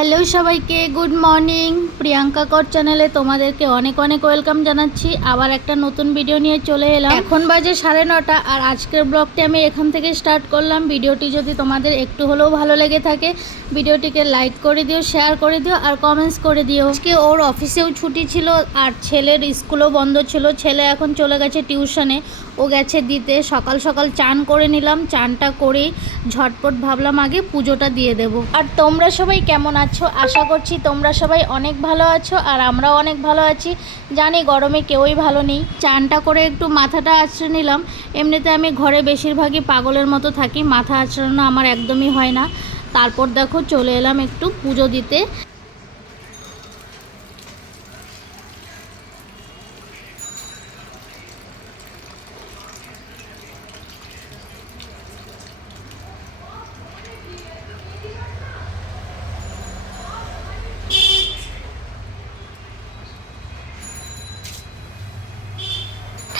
Hello সবাইকে, good morning. Priyanka কর চ্যানেলে তোমাদেরকে অনেক অনেক ওয়েলকাম জানাচ্ছি। আবার একটা নতুন ভিডিও নিয়ে চলে এলাম। এখন বাজে 9:30 আর আজকের ব্লগটি আমি এখান থেকে স্টার্ট করলাম। ভিডিওটি যদি তোমাদের একটু হলেও ভালো লেগে থাকে ভিডিওটিকে লাইক করে দিও, শেয়ার করে দিও আর কমেন্টস করে দিও। আজকে ওর অফিসেও ছুটি ছিল আর ছেলের স্কুলও বন্ধ ছিল। ছেলে এখন চলে গেছে টিউশনে, ও গেছে দিতে। সকাল সকাল চান করে নিলাম, চানটা করেই ঝটপট ভাবলাম আগে পুজোটা দিয়ে দেব। আর তোমরা সবাই কেমন আছো? আশা করছি তোমরা সবাই অনেক ভালো আছো আর আমরাও অনেক ভালো আছি। জানি গরমে কেউই ভালো নেই। চানটা করে একটু মাথাটা আঁচড়ে নিলাম। এমনিতে আমি ঘরে বেশিরভাগই পাগলের মতো থাকি, মাথা আঁচড়ানো আমার একদমই হয় না। তারপর দেখো চলে এলাম একটু পুজো দিতে।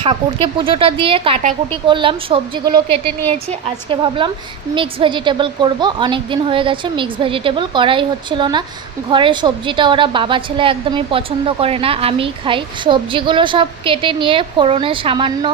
ঠাকুরকে পুজোটা দিয়ে কাটাকুটি করলাম, সবজিগুলো কেটে নিয়েছি। আজকে ভাবলাম মিক্স ভেজিটেবল করব। অনেক দিন হয়ে গেছে মিক্স ভেজিটেবল করাই হচ্ছিল না। ঘরের সবজিটা ওরা বাবা ছেলে একদমই পছন্দ করে না, আমিই খাই। সবজিগুলো সব কেটে নিয়ে ফোড়নে সামান্য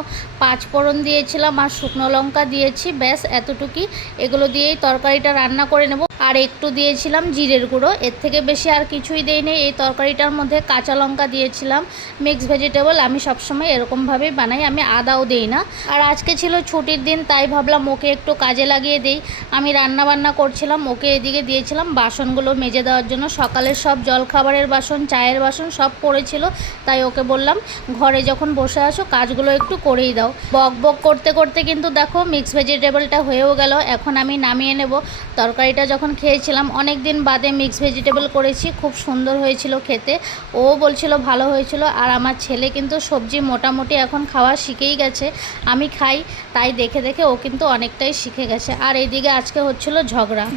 5 ফোড়ন দিয়েছিলাম আর শুকনো লঙ্কা দিয়েছি, ব্যাস এতটুকুই। এগুলো দিয়েই তরকারিটা রান্না করে নেব। আর একটু দিয়েছিলাম জিরের গুঁড়ো, এর থেকে বেশি আর কিছুই দেইনি। এই তরকারিটার মধ্যে কাঁচা লঙ্কা দিয়েছিলাম। মিক্স ভেজিটেবল আমি সবসময় এরকমভাবেই বানাই, আমি আদাও দেই না। আর আজকে ছিল ছুটির দিন, তাই ভাবলাম ওকে একটু কাজে লাগিয়ে দেই। আমি রান্না বান্না করছিলাম, ওকে এদিকে দিয়েছিলাম বাসনগুলো মেজে দেওয়ার জন্য। সকালের সব জলখাবারের বাসন, চায়ের বাসন সব পড়েছিল, তাই ওকে বললাম ঘরে যখন বসে আছো কাজগুলো একটু করেই দাও। বক বক করতে করতে কিন্তু দেখো মিক্স ভেজিটেবলটা হয়েও গেল। এখন আমি নামিয়ে নেব। তরকারিটা যখন খেয়েছিলাম, অনেক দিন বাদে মিক্স ভেজিটেবল করেছি, খুব সুন্দর হয়েছিল খেতে। ও বলছিল ভালো হয়েছিল। আর আমার ছেলে কিন্তু সবজি মোটামুটি এখন খাওয়া শিখেই গেছে। আমি খাই, তাই দেখে দেখে ও কিন্তু অনেকটাই শিখে গেছে। আর এইদিকে আজকে হচ্ছিল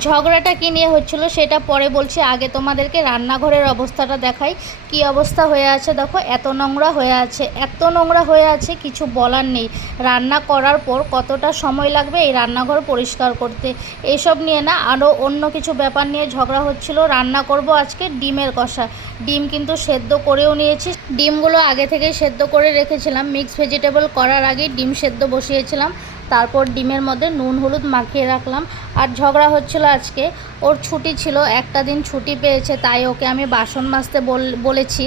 ঝগড়াটা কী নিয়ে হচ্ছিল সেটা পরে বলছি। আগে তোমাদেরকে রান্নাঘরের অবস্থাটা দেখাই, কি অবস্থা হয়ে আছে। দেখো এত নোংরা হয়ে আছে, এত নোংরা হয়ে আছে, কিছু বলার নেই। রান্না করার পর কতটা সময় লাগবে এই রান্নাঘর পরিষ্কার করতে, এইসব নিয়ে না আরও অন্য কিছু ব্যাপার নিয়ে ঝগড়া হচ্ছিল। রান্না করব আজকে ডিমের কষা। ডিম কিন্তু সেদ্ধ করেও নিয়েছি, ডিমগুলো আগে থেকেই সেদ্ধ করে রেখেছিলাম। মিক্স ভেজিটেবল করার আগে ডিম সেদ্ধ বসিয়েছিলাম, তারপর ডিমের মধ্যে নুন হলুদ মাখিয়ে রাখলাম। আর ঝগড়া হচ্ছিল আজকে, ওর ছুটি ছিল, একটা দিন ছুটি পেয়েছে, তাই ওকে আমি বাসন মাজতে বলেছি,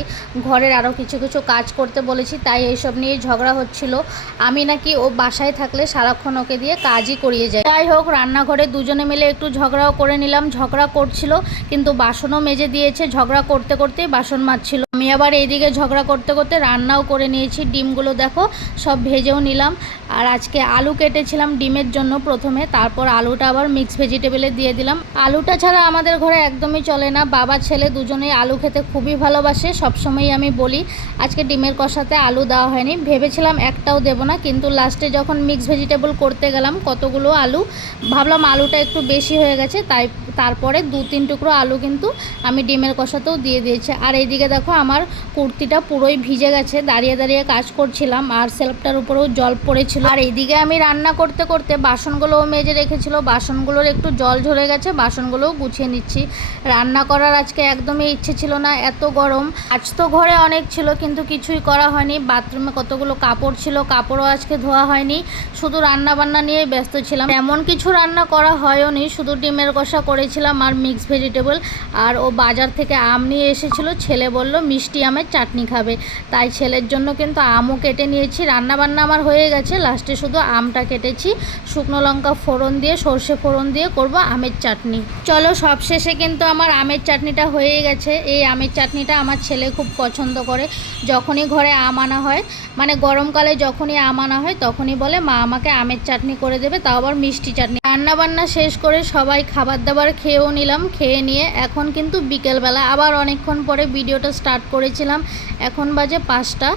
ঘরের আরও কিছু কিছু কাজ করতে বলেছি, তাই এইসব নিয়ে ঝগড়া হচ্ছিল। আমি নাকি ও বাসায় থাকলে সারাক্ষণ ওকে দিয়ে কাজই করিয়ে যায়। যাই হোক, রান্নাঘরে দুজনে মিলে একটু ঝগড়াও করে নিলাম। ঝগড়া করছিল কিন্তু বাসনও মেজে দিয়েছে, ঝগড়া করতে করতেই বাসন মাজছিল। আমি আবার এইদিকে ঝগড়া করতে করতে রান্নাও করে নিয়েছি। ডিমগুলো দেখো সব ভেজেও নিলাম। আর আজকে আলু কেটেছিলাম ডিমের জন্য প্রথমে, তারপর আলুটা আবার মিক্স ভেজিটেবলে দিয়ে দিলাম। আলুটা ছাড়া আমাদের ঘরে একদমই চলে না, বাবা ছেলে দুজনেই আলু খেতে খুবই ভালোবাসে। সবসময়ই আমি বলি। আজকে ডিমের কষাতে আলু দেওয়া হয়নি, ভেবেছিলাম একটাও দেবো না, কিন্তু লাস্টে যখন মিক্স ভেজিটেবল করতে গেলাম কতগুলো আলু, ভাবলাম আলুটা একটু বেশি হয়ে গেছে, তাই তারপরে 2-3 টুকরো আলু কিন্তু আমি ডিমের কষাতেও দিয়ে দিয়েছি। আর এইদিকে দেখো আমার কুর্তিটা পুরোই ভিজে গেছে, দাঁড়িয়ে দাঁড়িয়ে কাজ করছিলাম আর সেলফটার উপরেও জল পড়েছিল। আর এইদিকে আমি রান্না করতে করতে বাসনগুলোও মেজে রেখেছিল, বাসনগুলোর একটু জল ঝরে গেছে, বাসনগুলোও গুছিয়ে নিচ্ছি। রান্না করার আজকে একদমই ইচ্ছে ছিল না, এত গরম। আজ তো ঘরে অনেক ছিল কিন্তু কিছুই করা হয়নি। বাথরুমে কতগুলো কাপড় ছিল, কাপড়ও আজকে ধোয়া হয়নি। শুধু রান্না বান্না নিয়েই ব্যস্ত ছিলাম। এমন কিছু রান্না করা হয়ও নি, শুধু ডিমের কষা করেছিলাম আর মিক্স ভেজিটেবল। আর ও বাজার থেকে আম নিয়ে এসেছিল, ছেলে বলল মিষ্টি আমের চাটনি খাবে, তাই ছেলের জন্য কিন্তু আমও কেটে নিয়েছি। রান্না বান্না আমার হয়ে গেছে, লাস্টে শুধু আমটা কেটেছি। শুকনো লঙ্কা ফোড়ন দিয়ে, সর্ষে ফোড়ন দিয়ে করব আমের চাটনি। চলো, সবশেষে কিন্তু আমার আমের চাটনিটা হয়ে গেছে। এই আমের চাটনিটা আমার ছেলে খুব পছন্দ করে। যখনই ঘরে আম আনা হয়, মানে গরমকালে যখনই আম আনা হয়, তখনই বলে মা আমাকে আমের চাটনি করে দেবে, তাও আবার মিষ্টি চাটনি। রান্না বান্না শেষ করে সবাই খাবার দাবার খেয়েও নিলাম। খেয়ে নিয়ে এখন কিন্তু বিকেলবেলা আবার অনেকক্ষণ পরে ভিডিওটা স্টার্ট করেছিলাম। এখন বাজে 5টা।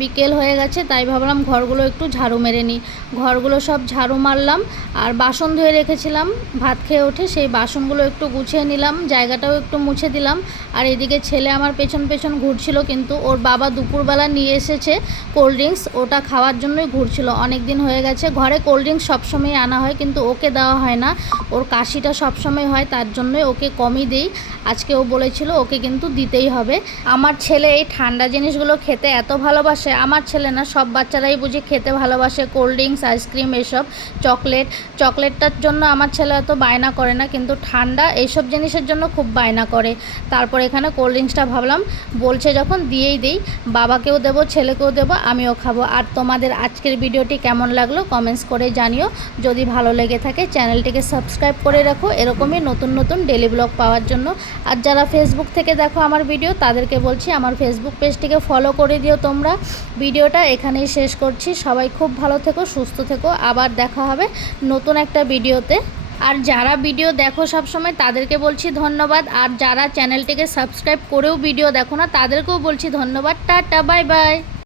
বিকেল হয়ে গেছে, তাই ভাবলাম ঘরগুলো একটু ঝাড়ু মেরে নিই। ঘরগুলো সব ঝাড়ু মারলাম, আর বাসন ধুয়ে রেখেছিলাম ভাত খেয়ে উঠে, সেই বাসনগুলো একটু গুছিয়ে নিলাম, জায়গাটাও একটু মুছে দিলাম। আর এদিকে ছেলে আমার পেছন পেছন ঘুরছিল, কিন্তু ওর বাবা দুপুরবেলা নিয়ে এসেছে কোল্ড ড্রিঙ্কস, ওটা খাওয়ার জন্যই ঘুরছিল। অনেক দিন হয়ে গেছে, ঘরে কোল্ড ড্রিঙ্কস সবসময় আনা হয়, কিন্তু ওকে দেওয়া হয় না, ওর কাশিটা সবসময় হয়, তার জন্যই ওকে কমই দেই। আজকে ও বলেছিল ওকে কিন্তু দিতেই হবে। আমার ছেলে এই ঠান্ডা জিনিসগুলো খেতে এত ভালোবাসে, আমার ছেলে না, সব বাচ্চারাই বুঝি খেতে ভালোবাসে কোল্ড ড্রিঙ্কস, আইসক্রিম, এসব চকলেটটার জন্য আমার ছেলে এত বায়না করে না, কিন্তু ঠান্ডা এইসব জিনিসের জন্য খুব বায়না করে। তারপর এখানে কোল্ড ড্রিঙ্কসটা ভাবলাম বলছে যখন দিয়েই দিই, বাবাকেও দেবো, ছেলেকেও দেবো, আমিও খাবো। আর তোমাদের আজকের ভিডিওটি কেমন লাগলো কমেন্টস করে জানিও। যদি ভালো লেগে থাকে চ্যানেলটিকে সাবস্ক্রাইব করে রাখো এরকমই নতুন নতুন ডেলি ব্লগ পাওয়ার জন্য। আর যারা ফেসবুক থেকে দেখো আমার ভিডিও, তাদেরকে বলছি আমার ফেসবুক পেজটিকে ফলো করে দিও তোমরা। ভিডিওটা এখানেই শেষ করছি, সবাই খুব ভালো থেকো, সুস্থ থেকো, আবার দেখা হবে নতুন একটা ভিডিওতে। আর যারা ভিডিও দেখো সবসময় তাদেরকে বলছি ধন্যবাদ, আর যারা চ্যানেলটিকে সাবস্ক্রাইব করেও ভিডিও দেখো না তাদেরকেও বলছি ধন্যবাদ। Tata, bye bye.